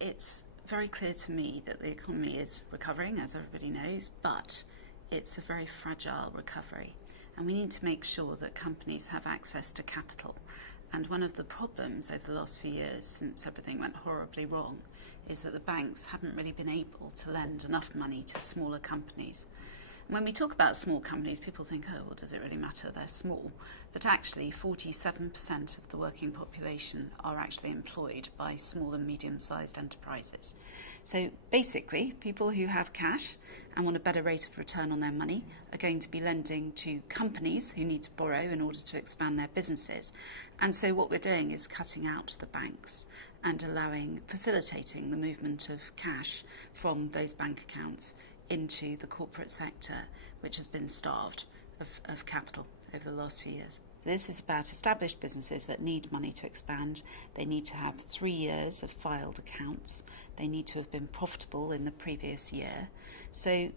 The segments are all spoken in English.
It's very clear to me that the economy is recovering, as everybody knows, but it's a very fragile recovery. And we need to make sure that companies have access to capital. And one of the problems over the last few years, since everything went horribly wrong, is that the banks haven't really been able to lend enough money to smaller companies. When we talk about small companies, people think, oh, well, does it really matter? They're small. But actually, 47% of the working population are actually employed by small and medium-sized enterprises. So basically, people who have cash and want a better rate of return on their money are going to be lending to companies who need to borrow in order to expand their businesses. And so what we're doing is cutting out the banks and facilitating the movement of cash from those bank accounts into the corporate sector, which has been starved of capital over the last few years. This is about established businesses that need money to expand. They need to have 3 years of filed accounts. They need to have been profitable in the previous year. So,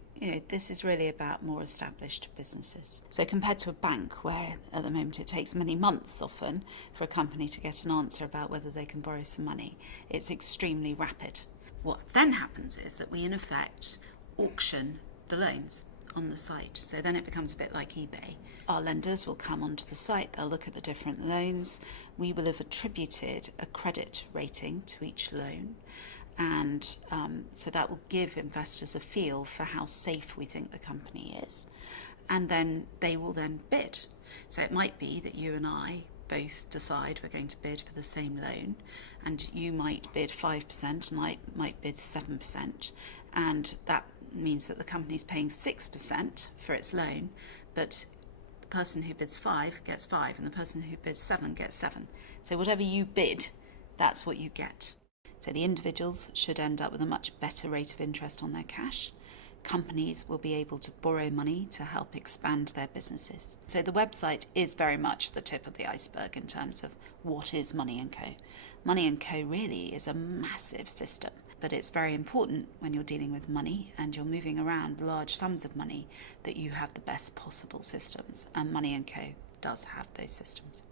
this is really about more established businesses. So compared to a bank, where at the moment it takes many months often for a company to get an answer about whether they can borrow some money, it's extremely rapid. What then happens is that we, in effect, auction the loans on the site. So then it becomes a bit like eBay. Our lenders will come onto the site, they'll look at the different loans. We will have attributed a credit rating to each loan. And so that will give investors a feel for how safe we think the company is. And then they will then bid. So it might be that you and I both decide we're going to bid for the same loan, and you might bid 5% and I might bid 7%, and that means that the company's paying 6% for its loan, but the person who bids 5 gets 5 and the person who bids 7 gets 7. So whatever you bid, that's what you get. So the individuals should end up with a much better rate of interest on their cash. Companies will be able to borrow money to help expand their businesses. So the website is very much the tip of the iceberg in terms of what is Money&Co. Money&Co really is a massive system, but it's very important when you're dealing with money and you're moving around large sums of money that you have the best possible systems, and Money&Co does have those systems.